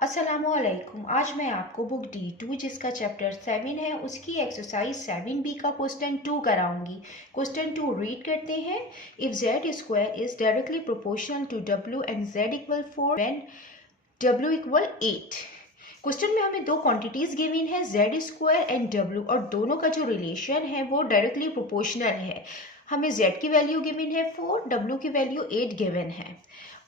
अस्सलामुअलैकुम। आज मैं आपको बुक D2 जिसका चैप्टर 7 है उसकी एक्सरसाइज 7B का क्वेश्चन 2 कराऊंगी। क्वेश्चन 2 रीड करते हैं। If z square is directly proportional to w and z equal 4 when w equal 8। Question में हमें दो क्वांटिटीज गिवन है z स्क्वायर एंड w, और दोनों का जो रिलेशन है वो डायरेक्टली प्रोपोर्शनल है। हमें z की वैल्यू गिवन है 4, w की वैल्यू 8 गिवन है।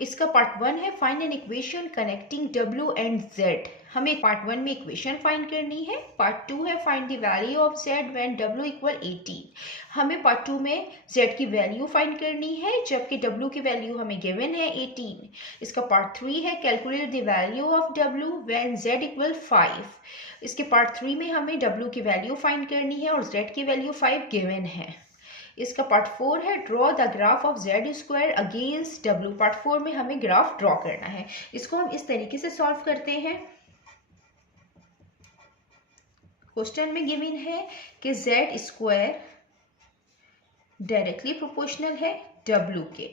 इसका पार्ट 1 है find an equation connecting w and z। हमें पार्ट 1 में इक्वेशन फाइंड करनी है। पार्ट 2 है find the value of z when w equal 18। हमें पार्ट 2 में z की वैल्यू फाइंड करनी है जबकि w की वैल्यू हमें गिवन है 18। इसका पार्ट 3 है calculate the value of w when z equal 5। इसके पार्ट 3 में हमें w की वैल्यू फाइंड करनी है और z की वैल्यू 5 गिवन है। इसका पार्ट 4 है draw the graph of z square against w। Part 4 में हमें ग्राफ ड्रॉ करना है। इसको हम इस तरीके से सॉल्व करते हैं। क्वेश्चन में गिवन है कि z स्क्वायर डायरेक्टली प्रोपोर्शनल है w के।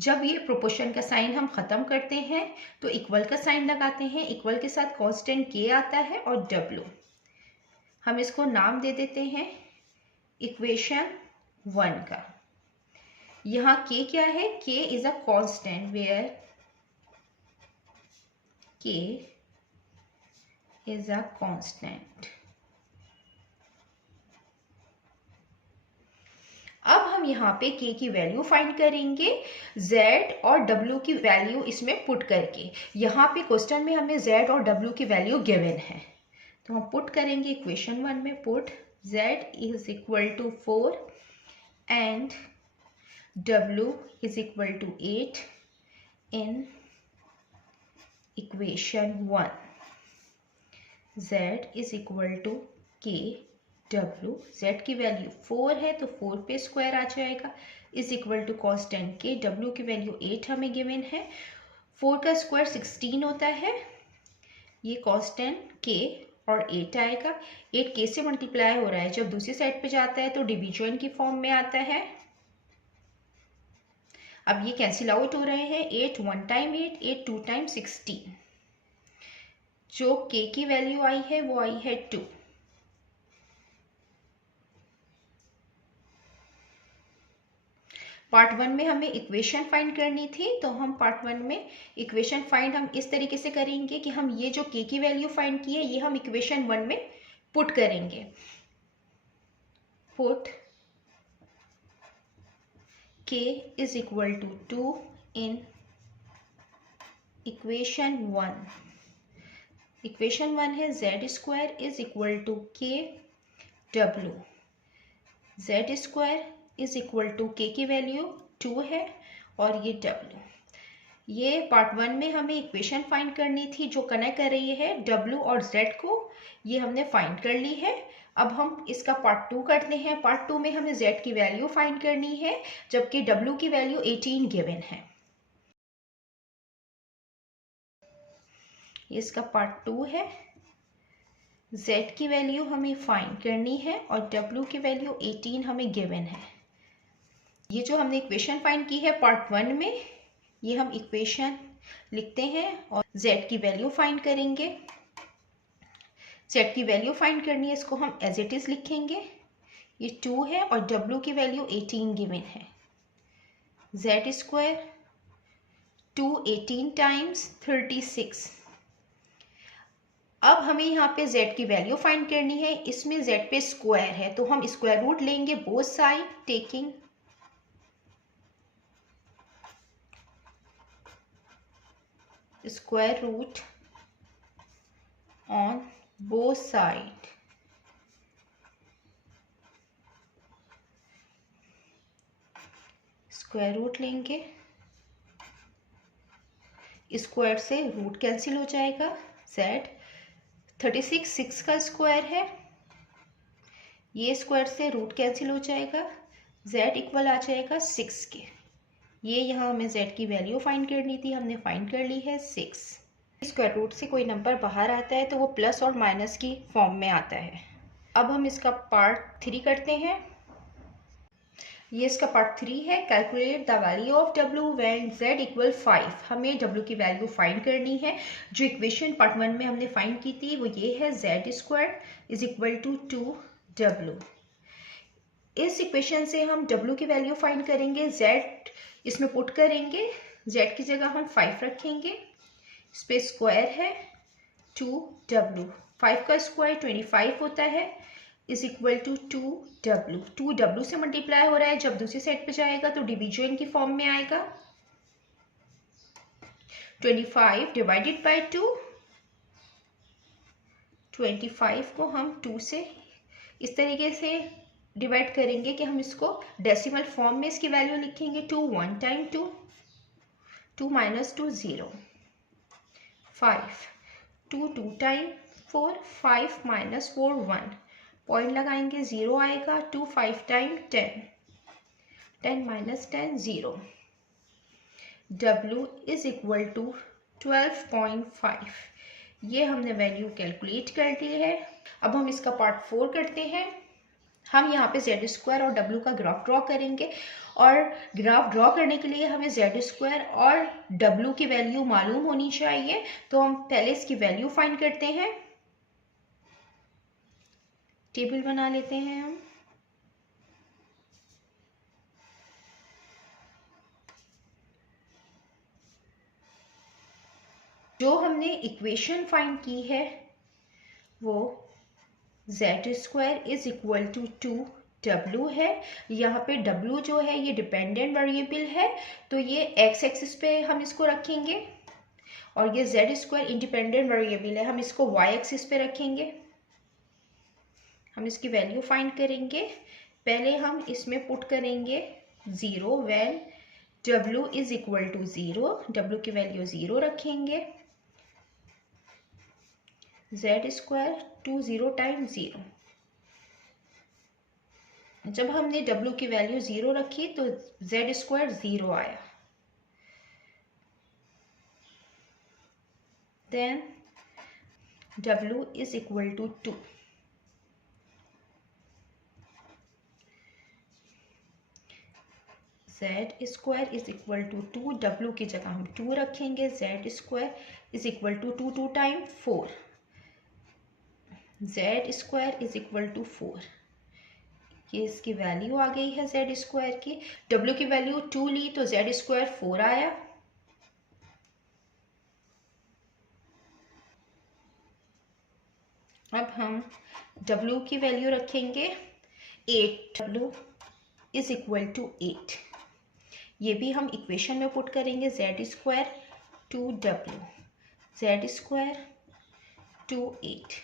जब ये प्रोपोर्शन का साइन हम खत्म करते हैं तो इक्वल का साइन लगाते हैं। इक्वल के साथ कांस्टेंट k आता है और w। हम इसको नाम दे देते हैं इक्वेशन 1 का। यहाँ k क्या है? k is a constant where k is a constant. अब हम यहाँ पे k की वैल्यू फाइंड करेंगे z और w की वैल्यू इसमें पुट करके। यहाँ पे क्वेश्चन में हमें z और w की वैल्यू गिवन है तो हम पुट करेंगे इक्वेशन 1 में। Put z is equal to 4 and w is equal to 8 in equation 1. z is equal to k w। z की वैल्यू 4 है तो 4 पे स्क्वायर आ जाएगा is equal to constant k। w की वैल्यू 8 हमें गिवन है। 4 का स्क्वायर 16 होता है। ये कांस्टेंट k और 8 आएगा। 8 k से मल्टीप्लाई हो रहा है, जब दूसरी साइड पे जाता है तो डिवीजन की फॉर्म में आता है। अब ये कैंसिल आउट हो रहे हैं। 8 1 टाइम 8, 8 2 टाइम 16। जो k की वैल्यू आई है वो आई है 2। पार्ट 1 में हमें इक्वेशन फाइंड करनी थी तो हम पार्ट 1 में इक्वेशन फाइंड हम इस तरीके से करेंगे कि हम ये जो k की वैल्यू फाइंड की है ये हम इक्वेशन 1 में पुट करेंगे। Put k is equal to 2 in equation 1। Equation 1 है z square is equal to k w। z square is equal to k की वैल्यू 2 है और ये w। ये पार्ट 1 में हमें इक्वेशन फाइंड करनी थी जो कनेक्ट कर रही है w और z को। ये हमने फाइंड कर ली है। अब हम इसका पार्ट 2 करते हैं। पार्ट 2 में हमें z की वैल्यू फाइंड करनी है जबकि w की वैल्यू 18 गिवन है। इसका पार्ट 2 है। z की वैल्यू हमें फाइंड करनी है और w की वैल्यू 18 हमें गिवन है। ये जो हमने इक्वेशन फाइंड की है पार्ट 1 में ये हम इक्वेशन लिखते हैं और z की वैल्यू फाइंड करेंगे। z की वैल्यू फाइंड करनी है, इसको हम एज इट इज लिखेंगे। ये 2 है और w की वैल्यू 18 गिवन है। z square 2 18 times 36। अब हमें यहाँ पे z की वैल्यू फाइंड करनी है। इसमें z पे स्क्वायर है तो हम स्क्वायर रूट लेंगे both side, taking square root on both side. Square root लेंगे, स्क्वायर से रूट कैंसिल हो जाएगा। z 36 6 का स्क्वायर है, ये स्क्वायर से रूट कैंसिल हो जाएगा। z इक्वल आ जाएगा 6 के। ये यहाँ हमें z की वैल्यू फाइंड करनी थी, हमने फाइंड कर ली है 6। स्क्वायर रूट से कोई नंबर बाहर आता है तो वो प्लस और माइनस की फॉर्म में आता है। अब हम इसका पार्ट 3 करते हैं। ये इसका पार्ट 3 है। Calculate the value of W when Z equal 5। हमें W की वैल्यू फाइंड करनी है। जो इक्वेशन पार्ट 1 में हमने फाइंड की थी वो ये है, Z² is equal to 2W। इस इक्वेशन से हम W की वैल्यू फाइंड करेंगे, Z इसमें पुट करेंगे, Z की जगह हम 5 रखेंगे, इस पे स्क्वायर है 2W, 5 का स्क्वायर 25 होता है, is equal to 2W। 2W से मल्टीप्लाई हो रहा है, जब दूसरी साइड पे जाएगा तो डिवीजन की फॉर्म में आएगा। 25 डिवाइडेड बाय 2, 25 को हम 2 से इस तरीके से डिवाइड करेंगे कि हम इसको डेसिमल फॉर्म में इसकी वैल्यू लिखेंगे। 2 1 टाइम 2, 2 माइनस 2 0, 5, 2 2 टाइम 4, 5 माइनस 4 1, पॉइंट लगाएंगे 0 आएगा। 2 5 टाइम 10, 10 माइनस 10 0। W is equal to 12.5। ये हमने वैल्यू कैलकुलेट कर ली है। अब हम इसका पार्ट 4 करते हैं। हम यहाँ पे Z² और W का ग्राफ ड्रॉ करेंगे, और ग्राफ ड्रॉ करने के लिए हमें Z² और W की वैल्यू मालूम होनी चाहिए। तो हम पहले इसकी वैल्यू फाइंड करते हैं। टेबल बना लेते हैं हम। जो हमने इक्वेशन फाइंड की है वो Z² is equal to 2W है। यहाँ पे W जो है ये डिपेंडेंट वेरिएबल है, तो ये x एक्सिस पे हम इसको रखेंगे, और ये Z² इंडिपेंडेंट वेरिएबल है, हम इसको y एक्सिस पे रखेंगे। हम इसकी वैल्यू फाइंड करेंगे। पहले हम इसमें पुट करेंगे 0 when W is equal to 0, W की वैल्यू 0 रखेंगे। Z² 2 0 time 0। जब हमने W की वैल्यू 0 रखी तो Z² 0 आया। Then W is equal to 2। Z² is equal to 2, W की जगह हम 2 रखेंगे। Z² is equal to 2 2 time 4, Z² is equal to 4। ये इसकी वैल्यू आ गई है Z² की। W की वैल्यू 2 ली तो Z² 4 आया। अब हम W की वैल्यू रखेंगे 8। W is equal to 8। ये भी हम इक्वेशन में पुट करेंगे। Z² 2W, Z² 2 8,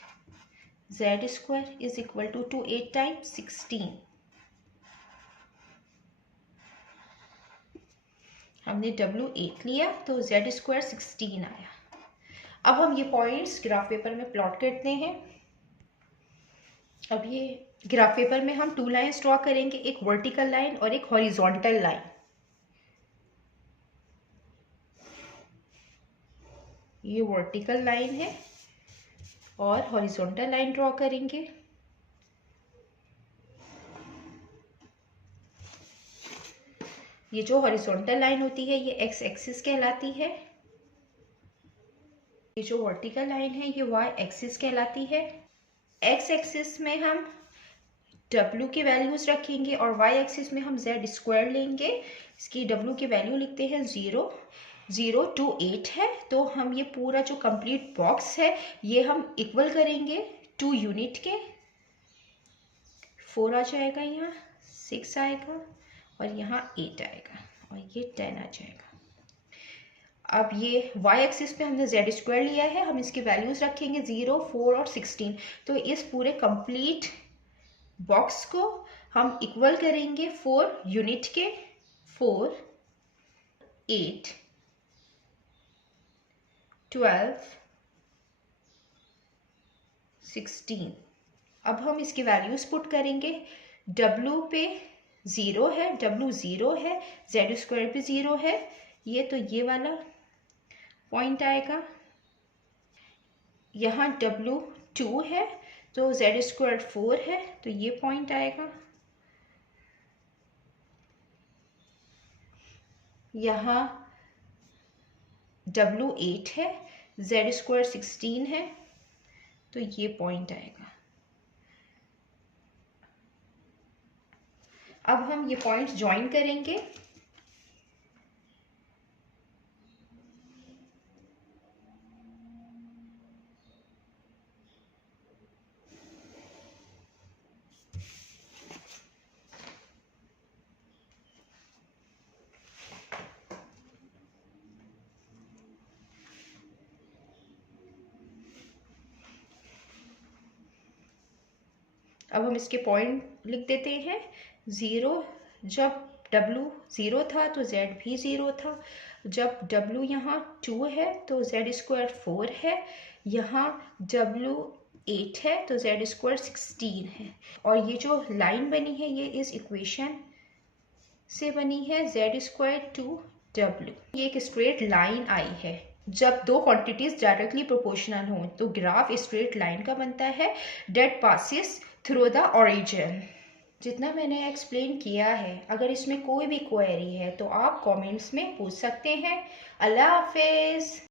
Z² is equal to 2 8 time 16। हमने W 8 लिया तो Z² 16 आया। अब हम ये पॉइंट्स ग्राफ पेपर में प्लॉट करते हैं। अब ये ग्राफ पेपर में हम 2 लाइन्स ड्रॉ करेंगे, एक वर्टिकल लाइन और एक हॉरिजॉन्टल लाइन। ये वर्टिकल लाइन है और हॉरिजॉन्टल लाइन ड्रॉ करेंगे। ये जो हॉरिजॉन्टल लाइन होती है ये x एक्सिस कहलाती है। ये जो वर्टिकल लाइन है ये y एक्सिस कहलाती है। x एक्सिस में हम W की वैल्यूज रखेंगे और y एक्सिस में हम Z² लेंगे। इसकी W की वैल्यू लिखते हैं 0 0 2 8 है, तो हम ये पूरा जो कंप्लीट बॉक्स है ये हम इक्वल करेंगे 2 यूनिट के। 4 आ जाएगा, यहाँ 6 आएगा और यहाँ 8 आएगा और ये 10 आ जाएगा। अब ये y एक्सिस पे हमने Z² लिया है, हम इसकी वैल्यूज रखेंगे 0 4 और 16। तो इस पूरे कंप्लीट बॉक्स को हम इक्वल करेंगे 4 यूनिट के। 4 8 12 16। अब हम इसकी वैल्यूज पुट करेंगे। W पे 0 है, W 0 है, Z² पे 0 है, ये तो ये वाला पॉइंट आएगा। यहाँ W 2 है तो Z² 4 है, तो ये पॉइंट आएगा। यहाँ W 8 है, Z स्क्वायर 16 है, तो ये पॉइंट आएगा। अब हम ये पॉइंट्स ज्वाइन करेंगे। अब हम इसके पॉइंट लिख देते हैं। 0, जब W 0 था तो Z भी 0 था। जब W यहाँ 2 है तो Z स्क्वायर 4 है। यहाँ W 8 है तो Z स्क्वायर 16 है। और ये जो लाइन बनी है ये इस इक्वेशन से बनी है, Z स्क्वायर 2W। ये एक स्ट्रेट लाइन आई है। जब दो क्वांटिटीज डायरेक्टली प्रोपोर्शनल हों तो ग्राफ स्ट्रेट लाइन का बनता है that passes through the origin. जितना मैंने एक्सप्लेन किया है, अगर इसमें कोई भी क्वेरी है तो आप कमेंट्स में पूछ सकते हैं। अल्लाह हाफिज़।